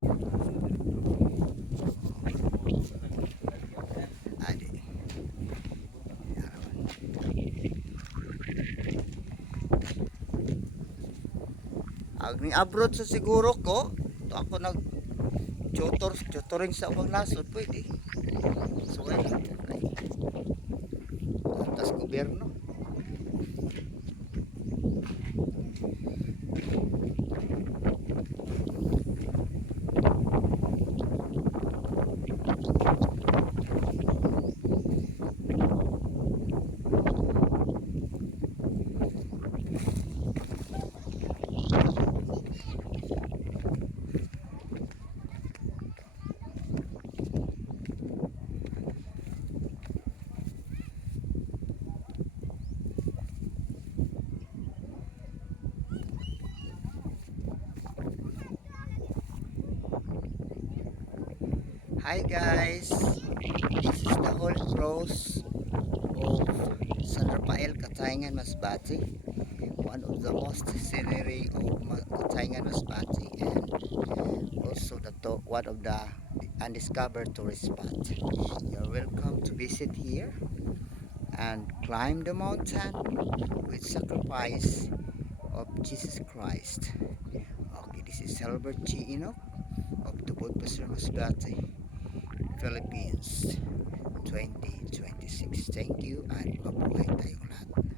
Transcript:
Adi. Agning abroad sa siguro ko. To ako nag tutoring sa akong nasod pwede. So wala. Atas gobyerno. Hi guys, this is the Holy Cross of San Rafael, Katayngan, Masbate, one of the most scenery of Katayngan, Masbate, and also one of the undiscovered tourist spot. You're welcome to visit here and climb the mountain with sacrifice of Jesus Christ. Okay, this is Albert G. Enoch of Tubod Pasir Masbate, Philippines 2026. Thank you and mabuhay tayong lahat.